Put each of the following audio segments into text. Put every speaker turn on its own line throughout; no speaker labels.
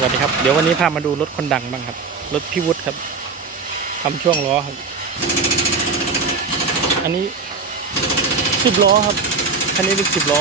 สวัสดีครับ เดี๋ยววันนี้พามาดูรถคนดังบ้างครับ รถพี่วุฒิครับทำช่วงล้อครับ อันนี้สิบล้อครับ คันนี้เป็นสิบล้อ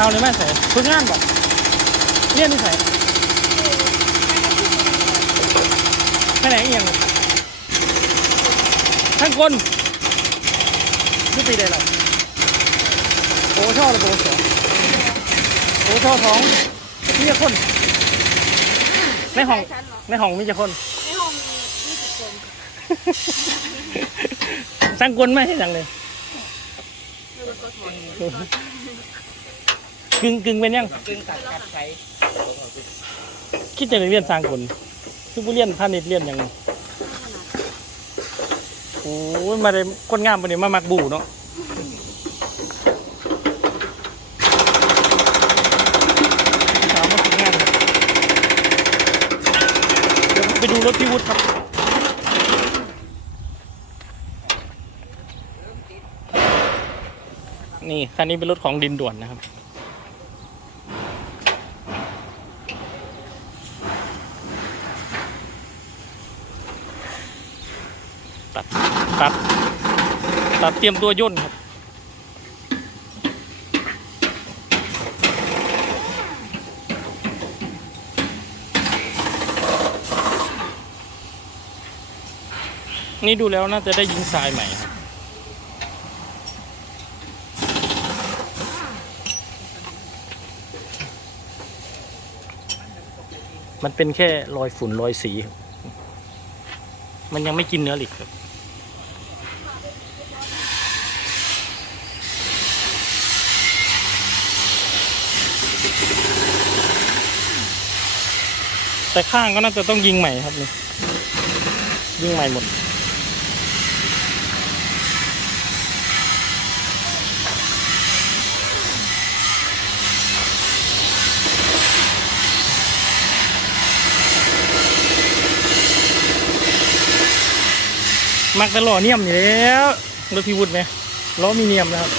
าวเลยแม่ใส่ฝึกงานบ่เรียนที่ใส่แค่ไหนเอียงทั้งคนยุปีได้แล้วโอ้ช่อระโบสองโอ้ช่อสองมีกี่คน ในห้องในห้องมีกี่คน
ในห้องมีสิบคน
สร้างกลไม่ให้ยังเลย
กึ่
งกึ่งเป็นยัง
กึ่งตัดกัดไก่
คิดจะไปเรียนสร้างกลคือผู้เรียนพาณิชย์เรียนยังไงโอ้ยมาได้คนงามปะเนี่ยมามักบูเนาะสาวมาฝึกงานเดี๋ยวไปดูรถพี่วุฒิครับนี่คันนี้เป็นรถของดินด่วนนะครับ ตัดตัดตัดเตรียมตัวย่นครับนี่ดูแล้วน่าจะได้ยิงทรายใหม่ครับมันเป็นแค่รอยฝุ่นรอยสี มันยังไม่กินเนื้อหล็กครับ แต่ข้างก็น่าจะต้องยิงใหม่ครับนี่ยิงใหม่หมด มักแต่ล้อเนียมอยู่แล้วรถพี่วุฒิไหมล้อมีเนียมนะครับ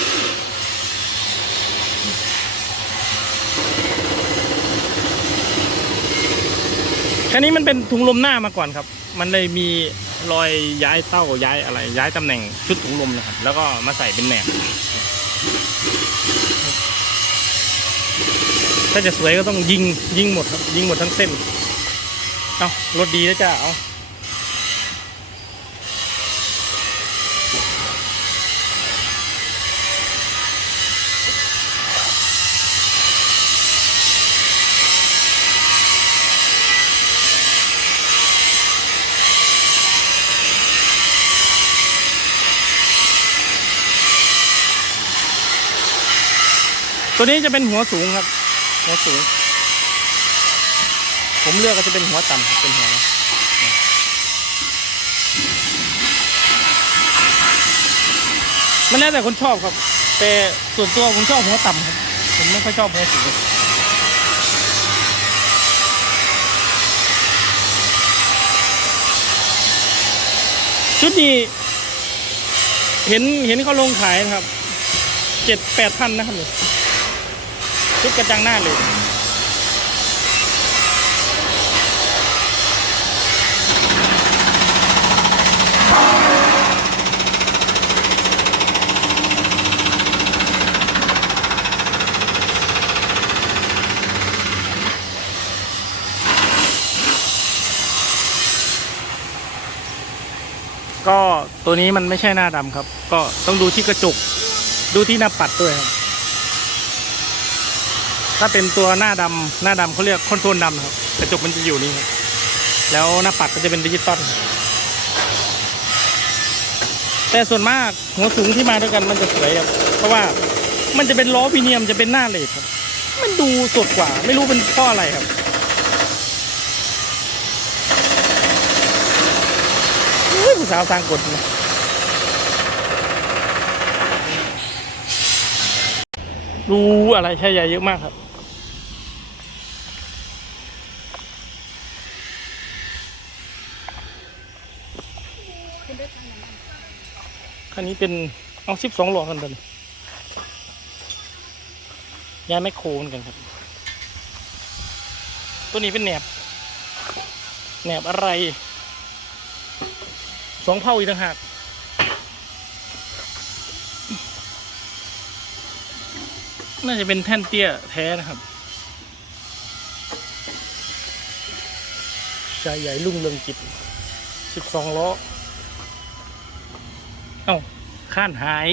คันนี้มันเป็นถุงลมหน้ามาก่อนครับ มันเลยมีรอยย้ายเต้าย้ายอะไร ย้ายตำแหน่งชุดถุงลมนะครับ แล้วก็มาใส่เป็นแหนบถ้าจะสวยก็ต้องยิงยิงหมดครับยิงหมดทั้งเส้น เอารถดีแล้วจ้าเอา ตัวนี้จะเป็นหัวสูงครับ หัวสูง ผมเลือกก็จะเป็นหัวต่ำครับเป็นหัวมันแล้วแต่คนชอบครับ แต่ส่วนตัวผมชอบหัวต่ำครับ ผมไม่ค่อยชอบหัวสูงชุดนี้ เห็นเห็นเขาลงขายนะครับ เจ็ดแปดพันนะครับนี่ ชุดกระจังหน้าเลยก็ตัวนี้มันไม่ใช่หน้าดำครับ ก็ต้องดูที่กระจก ดูที่หน้าปัดด้วยครับ ถ้าเป็นตัวหน้าดำหน้าดำเขาเรียกคอนโทรลดำครับกระจกมันจะอยู่นี่ครับแล้วหน้าปัดก็จะเป็นดิจิตอลแต่ส่วนมากหัวสูงที่มาด้วยกันมันจะสวยครับเพราะว่ามันจะเป็นล้อพีเนียมจะเป็นหน้าเลดครับ มันดูสดกว่า ไม่รู้เป็นเพราะอะไรครับอุ้ยผู้สาวสร้างกฎนะรู้อะไรใช่ใหญ่เยอะมากครับ
คุณได้ทางไหนบ้าง
คันนี้เป็นเอาสิบสองหลอกันไปเลยย้ายแมคโครเหมือนกันครับ ตัวนี้เป็นแหนบแหนบอะไรสองเผ่าอีกต่างหากน่าจะเป็นแท่นเตี้ยแท้นะครับชายใหญ่ลุ่งเรืองกิจสิบสองล้อ เอ้าข้านหาย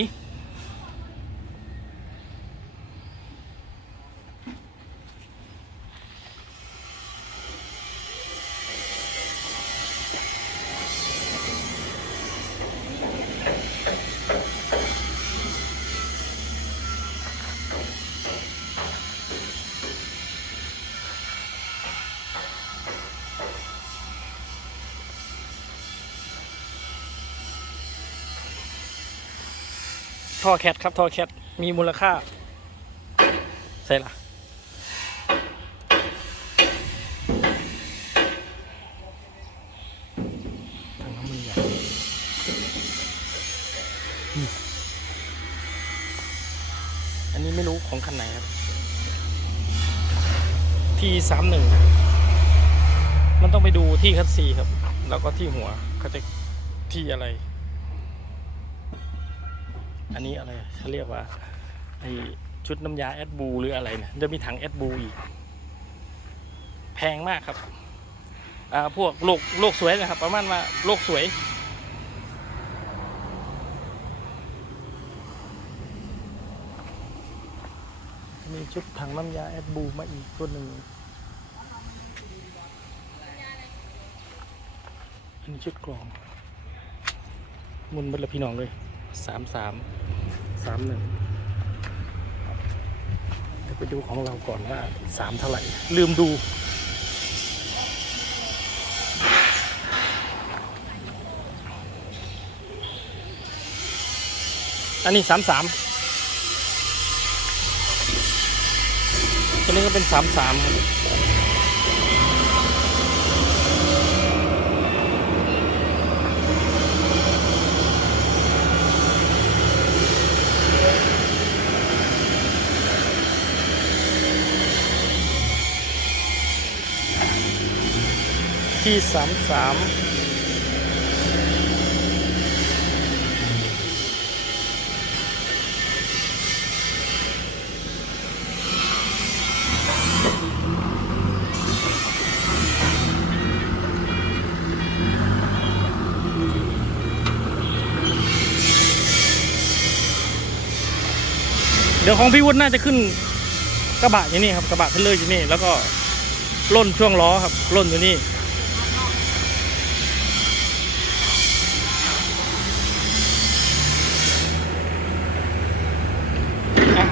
ท่อแคทครับท่อแคทมีมูลค่าใช่ละทางน้ำมันใหญ่อืมอันนี้ไม่รู้ของคันไหนครับทีสามหนึ่งมันต้องไปดูที่คัดซีครับ แล้วก็ที่หัวเขาจะที่อะไร อันนี้อะไรเขาเรียกว่าไอชุดน้ำยาแอดบูหรืออะไรเนี่ยจะมีถังแอดบูอีก แพงมากครับอ่าพวกโลกโลกสวยนะครับ ประมาณว่าโลกสวยมีชุดถังน้ำยาแอดบูมาอีกตัวหนึ่งอันนี้ชุดกรองมุนบัลพี่น้องเลย สามสามสามหนึ่งเดี๋ยวไปดูของเราก่อนว่าสามเท่าไหร่ ลืมดูอันนี้สามสามตัวนี้ก็เป็นสามสามที่สา มสามเดี๋ยวของพี่วุฒิน่าจะขึ้นกระบะอยู่นี่ครับกระบะเทรลเลอร์อยู่นี่ แล้วก็ล่นช่วงล้อครับล่นอยู่นี่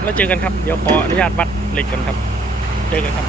แล้วเจอกันครับ เดี๋ยวขออนุญาตวัดเหล็กกันครับ เจอกันครับ